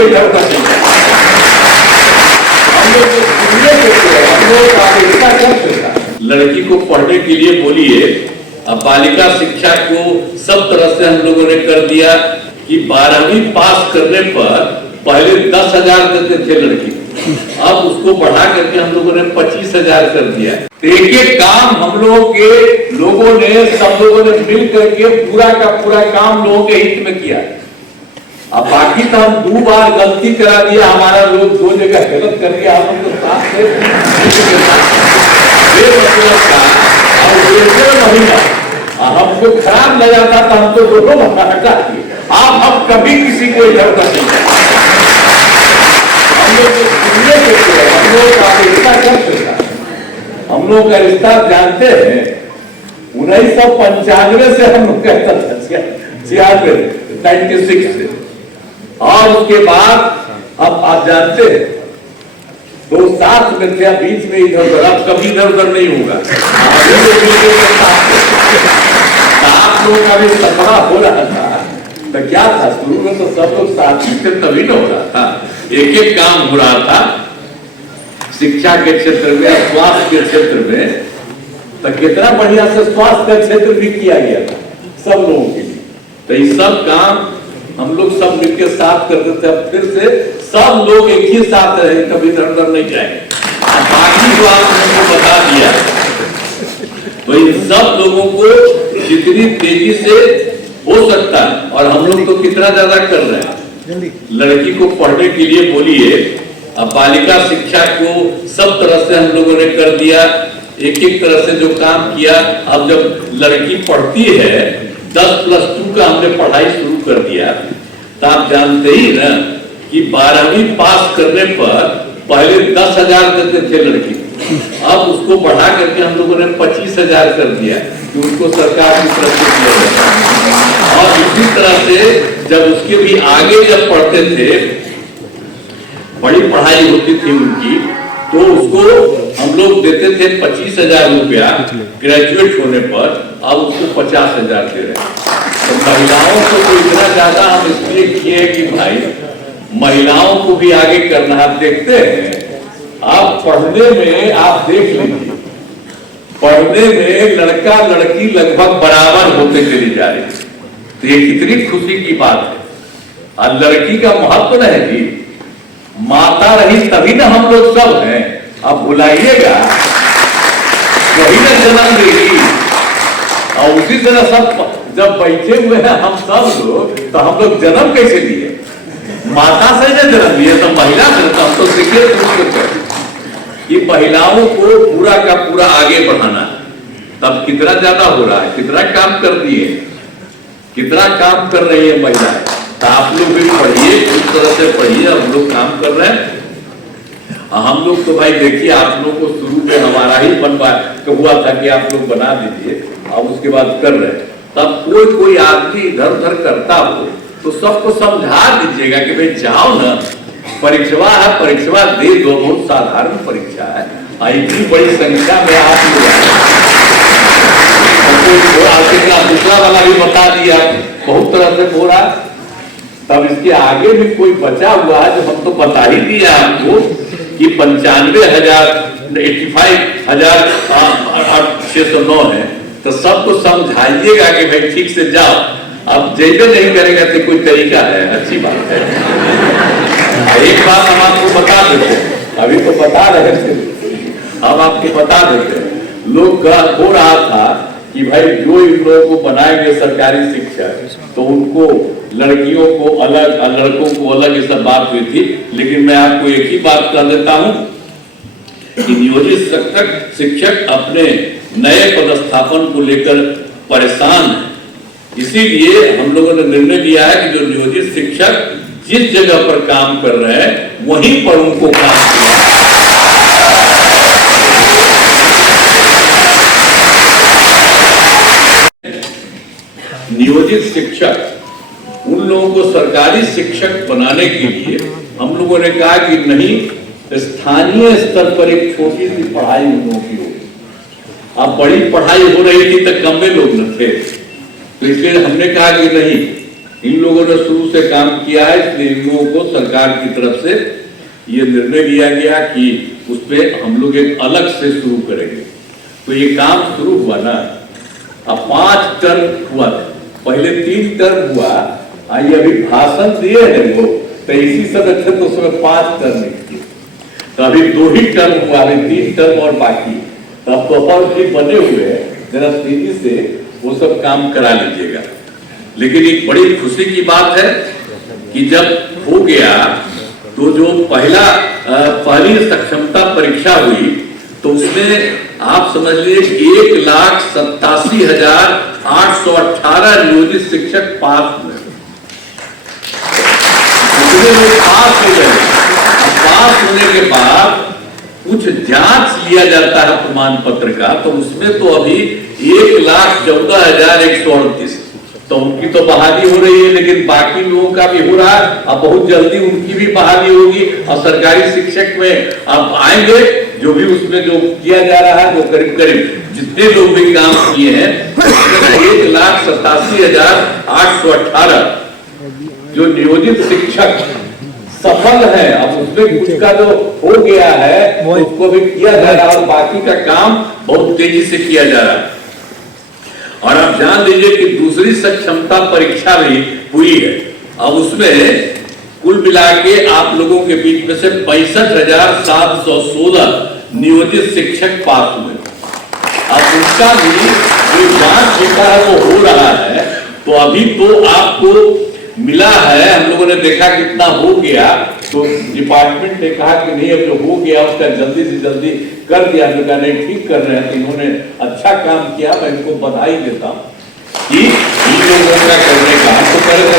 को इधर उधर नहीं जाए। हम लोग तो सुनने देते हैं, हम लोग प्राथमिकता कर सकता। लड़की को पढ़ने के लिए बोलिए, अब बालिका शिक्षा को सब तरह से हम लोगों ने कर दिया कि 12वीं पास करने पर पहले 10,000 देते थे लड़की, अब उसको बढ़ा करके हम लोगों ने 25,000 कर दिया। एक एक काम हम लोगों ने सब लोगों ने मिल करके पूरा का पूरा काम लोगों के हित में किया। अब बाकी तो हम 2 बार गलती करा दिया, हमारा लोग 2 जगह गलत कर दिया, हम लोग तो साथ महीना हमको खराब लगा था तो हम तो दोनों हटा दिए। आप हम कभी किसी को इधर उधर नहीं जाए। हम लोग तो सुनने देते हैं, हम लोग का रिश्ता कर सकता। हम लोग का रिश्ता जानते हैं 1995 से हम लोग कहता था, 96 से, और उसके बाद अब आप जानते हैं 2 साथ में थे, बीच में इधर उधर, अब कभी इधर उधर नहीं होगा। आप लोगों का भी सपना हो रहा था तो क्या था, शुरू में तो सब लोग साथ ही थे तभी न हो रहा था, एक एक काम हो रहा था। शिक्षा के क्षेत्र में, स्वास्थ्य के क्षेत्र में तो कितना बढ़िया से स्वास्थ्य का क्षेत्र भी किया गया था सब लोगों के लिए। तो ये सब काम हम लोग सब मिलकर साथ करते थे। अब फिर से सब लोग एक ही साथ रहे, कभी इधर उधर नहीं जाएंगे। बाकी जो आपने बता दिया, तो इन सब लोगों को जितनी तेजी से हो सकता है, और हम लोग तो कितना ज्यादा कर रहे हैं। लड़की को पढ़ने के लिए बोलिए, अब बालिका शिक्षा को सब तरह से हम लोगों ने कर दिया, एक एक तरह से जो काम किया। अब जब लड़की पढ़ती है 10+2 का हमने पढ़ाई शुरू कर दिया, तो आप जानते ही ना कि 12वीं पास करने पर पहले 10,000 देते थे लड़की, अब उसको बढ़ा करके हम लोगों ने 25,000 कर दिया कि उनको सरकार की तरफ से दिया जाए। और इसी तरह से जब उसके भी आगे जब पढ़ते थे, बड़ी पढ़ाई होती थी उनकी, तो उसको हम लोग देते थे 25,000 रुपया ग्रेजुएट होने पर, अब उसको 50,000 दे रहे हैं। तो महिलाओं को तो इतना ज्यादा हम इसलिए किए कि भाई महिलाओं को भी आगे करना। आप देखते हैं, आप पढ़ने में आप देख लीजिए, पढ़ने में लड़का लड़की लगभग बराबर होते चली जा रही है। तो ये कितनी खुशी की बात है। और लड़की का महत्व नहीं कि माता रही तभी ना हम लोग सब हैं। अब बुलाइएगा वही ना जन्म देगी, और उसी तरह सब जब बैठे हुए हैं हम सब लोग, तो हम लोग जन्म कैसे दिए? माता से जन्म दिए, तो महिला से। तो हम तो सीखे कि महिलाओं को पूरा का पूरा आगे बढ़ाना। तब कितना ज्यादा हो रहा है, कितना काम कर दिए, कितना काम कर रही है महिलाएं। तो आप लोग भी पढ़िए, उस तरह से पढ़िए, हम लोग काम कर रहे हैं। हम लोग तो भाई देखिए, आप लोग को शुरू में हमारा ही बनवा हुआ था कि आप लोग बना दीजिए, अब उसके बाद कर रहे हैं। तब कोई आदमी इधर उधर करता हो तो सबको समझा दीजिएगा कि भाई जाओ ना, परीक्षा है, परीक्षा दे दो, बहुत साधारण परीक्षा है। इतनी बड़ी संख्या में आप दूसरा वाला भी बता दिया, बहुत तरह से बोला। तब इसके आगे भी कोई बचा हुआ है जो हम तो बता ही दिया आपको कि 95,000 85,609 है। तो सबको समझाइएगा कि भाई ठीक से जाओ। अब जैसे नहीं करेगा तो कोई तरीका है, अच्छी बात है। एक बात हम आपको बता देते, अभी तो बता रहे थे, हम आपको बता देते। लोग हो रहा था कि भाई जो इन लोगों को बनाएंगे सरकारी शिक्षक, तो उनको लड़कियों को अलग, लड़कों को अलग, ये सब बात हुई थी। लेकिन मैं आपको एक ही बात कर देता हूं कि नियोजित शिक्षक अपने नए पदस्थापन को लेकर परेशान है। इसीलिए हम लोगों ने निर्णय लिया है कि जो नियोजित शिक्षक जिस जगह पर काम कर रहे हैं वहीं पर उनको काम किया। नियोजित शिक्षक उन लोगों को सरकारी शिक्षक बनाने के लिए हम लोगों ने कहा कि नहीं, स्थानीय स्तर पर एक छोटी सी पढ़ाई उन लोगों की होगी। अब बड़ी पढ़ाई हो रही थी तो कम में लोग न थे, तो इसलिए हमने कहा कि नहीं, इन लोगों ने शुरू से काम किया है, इसलिए इन लोगों को सरकार की तरफ से ये निर्णय लिया गया कि उस पर हम लोग एक अलग से शुरू करेंगे। तो ये काम शुरू हुआ ना, अब 5 टर्म हुआ था, पहले 3 टर्म हुआ, ये अभी भाषण दिए हैं वो, तो इसी समय थे तो उसमें 5 टर्म किए, तो अभी 2 ही टर्म हुआ, अभी 3 टर्म और बाकी। तब तो और भी बने हुए हैं, जरा तेजी से वो सब काम करा लीजिएगा। लेकिन एक बड़ी खुशी की बात है कि जब हो गया तो जो पहली सक्षमता परीक्षा हुई तो उसमें आप समझ लीजिए 1,87,818 नियोजित शिक्षक पास हुए। पास हो गए। पास होने के बाद कुछ जांच लिया जाता है प्रमाण पत्र का, तो उसमें तो अभी 1,14,138, तो उनकी तो बहाली हो रही है, लेकिन बाकी लोगों का भी हो रहा है। अब बहुत जल्दी उनकी भी बहाली होगी और सरकारी शिक्षक में अब आएंगे, जो भी उसमें जो किया जा रहा है वो करीब करीब जितने लोग भी काम किए हैं 1,87,818 जो नियोजित शिक्षक सफल है। अब उसमें कुछ का जो हो गया है उसको भी किया जा रहा है और बाकी का काम बहुत तेजी से किया जा रहा है। और आप जान लीजिए कि दूसरी सक्षमता परीक्षा भी हुई है। अब उसमें कुल मिला के आप लोगों के बीच में से 65,716 नियोजित शिक्षक पास हुए। अब उनका भी जो जांच होता है वो हो रहा है। तो अभी तो आपको मिला है, हम लोगों ने देखा कितना हो गया, तो डिपार्टमेंट ने कहा कि नहीं अब जो हो गया उसका जल्दी से जल्दी कर दिया। नहीं ठीक कर रहे हैं, तो इन्होंने अच्छा काम किया, मैं इनको बधाई देता हूँ कि इन लोगों का करने का तो करेगा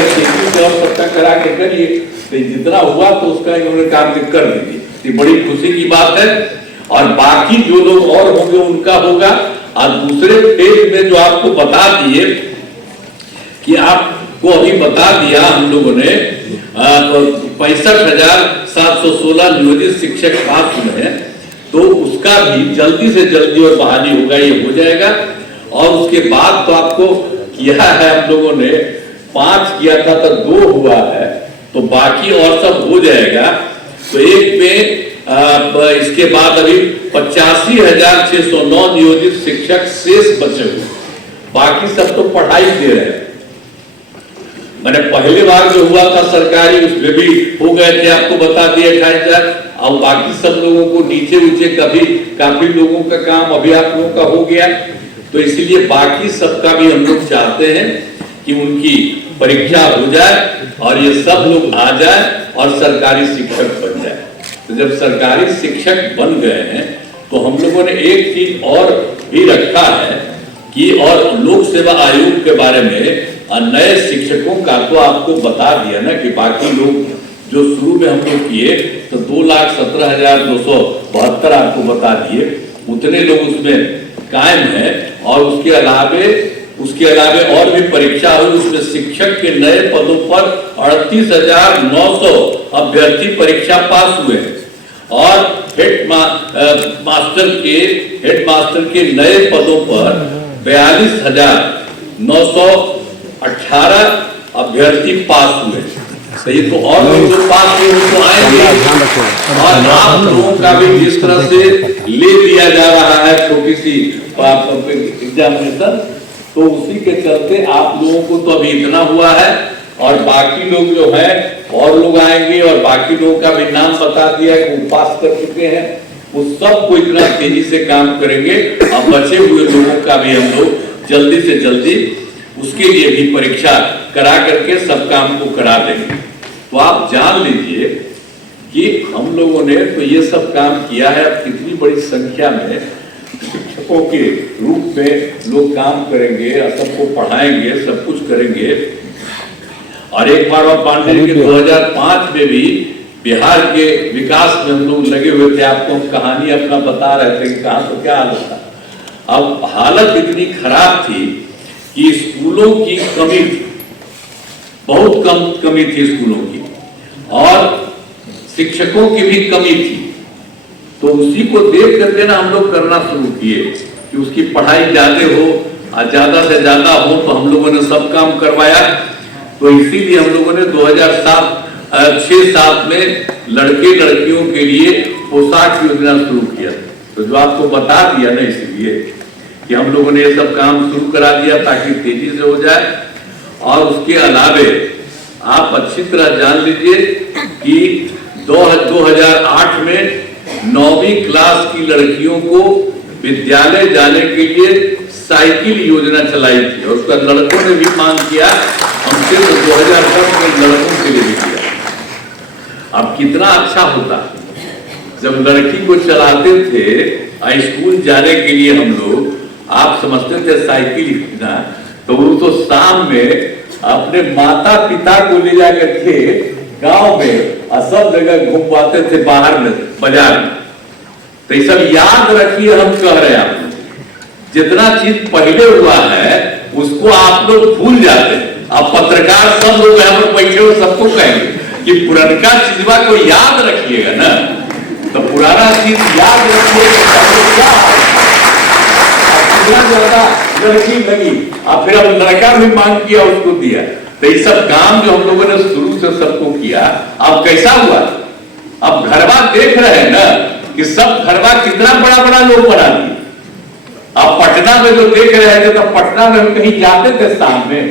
और सबका करा के करिए, तो जितना हुआ तो उसका इन्होंने काम कर दीजिए। ये बड़ी खुशी की बात है। और बाकी जो लोग और होंगे उनका होगा। और दूसरे फेज में जो आपको बता दिए कि आपको अभी बता दिया हम लोगों ने 65,716 नियोजित शिक्षक पास हुए हैं, तो उसका भी जल्दी से जल्दी और बहाली होगा, ये हो जाएगा। और उसके बाद तो आपको किया है हम लोगों ने 5 किया था तो 2 हुआ है, तो बाकी और सब हो जाएगा। तो एक में इसके बाद अभी 85,609 नियोजित शिक्षक शेष बचे हुए, बाकी सब तो पढ़ाई दे रहे हैं। मैंने पहले बार जो हुआ था सरकारी उसमें भी हो गए थे, आपको बता दिया 28,000। और बाकी सब लोगों को नीचे ऊंचे काफी लोगों का काम अभी आप लोगों का हो गया। तो इसलिए बाकी सबका भी हम लोग चाहते हैं कि उनकी परीक्षा हो जाए और ये सब लोग आ जाए और सरकारी शिक्षक बन जाए। तो जब सरकारी शिक्षक बन गए हैं तो हम लोगों ने एक चीज और भी रखा है कि और लोक सेवा आयोग के बारे में नए शिक्षकों का तो आपको बता दिया ना कि बाकी लोग जो शुरू में हम लोग किए तो 2,17,272 आपको बता दिए, उतने लोग उसमें कायम है। और उसके अलावे और भी परीक्षा हुई, उसमें शिक्षक के नए पदों पर 38,900 अभ्यर्थी परीक्षा पास हुए और हेड मास्टर के नए पदों पर 42,918 अभ्यर्थी पास हुए। सही, तो और लोग जो पास हुए तो आएंगे। और आप लोगों का भी जिस तरह से ले दिया जा रहा है छोटी सी एग्जामिनेशन, तो उसी के चलते आप लोगों को तो अभी इतना हुआ है और बाकी लोग जो है और लोग आएंगे और बाकी लोगों का भी नाम बता दिया कि वो पास कर चुके हैं, वो सबको इतना तेजी से काम करेंगे। अब बचे हुए लोगों का भी हम लोग जल्दी से जल्दी उसके लिए भी परीक्षा करा करके सब काम को करा देंगे। तो आप जान लीजिए कि हम लोगों ने तो ये सब काम किया है। अब कितनी बड़ी संख्या में शिक्षकों के रूप में लोग काम करेंगे, सबको पढ़ाएंगे, सब कुछ करेंगे। और एक बार आप मान लीजिए कि 2005 में भी बिहार के विकास में हम लोग लगे हुए थे, आपको हम कहानी अपना बता रहे थे कि कहाँ तो क्या हालत था। अब हालत इतनी खराब थी कि स्कूलों की कमी थी, बहुत कम कमी थी स्कूलों की, और शिक्षकों की भी कमी थी। तो उसी को देख करके ना हम लोग करना शुरू किए कि उसकी पढ़ाई ज्यादा हो और ज्यादा से ज्यादा हो, तो हम लोगों ने सब काम करवाया। तो इसीलिए हम लोगों ने 2006-7 में लड़के लड़कियों के लिए पोशाक योजना शुरू किया। तो जो आपको बता दिया ना, इसलिए कि हम लोगों ने ये सब काम शुरू करा दिया ताकि तेजी से हो जाए। और उसके अलावे आप अच्छी तरह जान लीजिए कि 2008 में 9वीं क्लास की लड़कियों को विद्यालय जाने के लिए साइकिल योजना चलाई थी, और उसका लड़कों ने भी मांग किया हमसे, तो 2010 में लड़कों के लिए भी किया। अब कितना अच्छा होता जब लड़की को चलाते थे स्कूल जाने के लिए हम लोग, आप समझते थे साइकिल ना, तो वो तो शाम में अपने माता पिता को ले जाकर के गांव में और सब जगह घुमवाते थे बाहर में, बाजार में। तो ये सब याद रखिए, हम कह रहे हैं आपको, जितना चीज पहले हुआ है उसको आप लोग भूल जाते हैं। अब पत्रकार सब लोग यहाँ पर बैठे हो, सबको कहेंगे कि पुराना चीजवा को याद रखिएगा ना, तो पुराना चीज याद रखिएगा। ज्यादा लड़की लगी और फिर अब लड़का भी मांग किया, उसको दिया। तो ये सब काम जो हम लोगों ने शुरू से सबको किया, अब कैसा हुआ? अब घरवा देख रहे हैं ना कि सब घरवा कितना बड़ा बड़ा लोग बना दिए। अब पटना में जो देख रहे थे, तो पटना में हम कहीं जाते थे शाम में